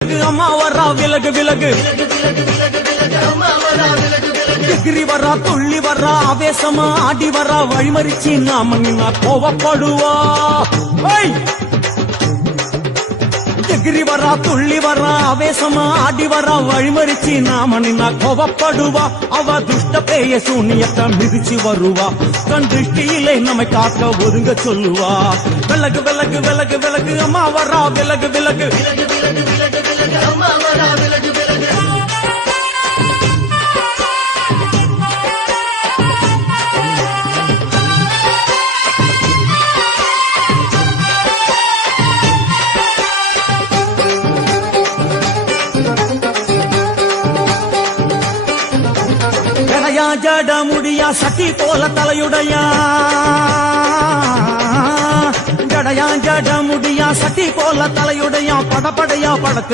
அம்மா வரா விலகு விலகு எகிரி வரா துள்ளி வரா ஆவேசமா ஆடி வரா வழிமறிச்சு நாம நின்னா கோவப்படுவா எகிரி வரா துள்ளி வரா ஆவேசமா ஆடி வரா வழிமறிச்சு நாம நின்னா கோவப்படுவா அவ துஷ்ட பேய சூனியத்தை மிதிச்சு வருவா கண் திருஷ்டியிலே நம்மை காக்க ஒதுங்க சொல்லுவா விலகு விலகு விலகு விலகு அம்மா வரா விலகு விலகு அம்மா வரா விலகு விலகு ஜட முடியா சட்டி போல தலையுடையா ஜடையா ஜட முடியா சட்டி போல தலையுடையா படப்படையா படக்கு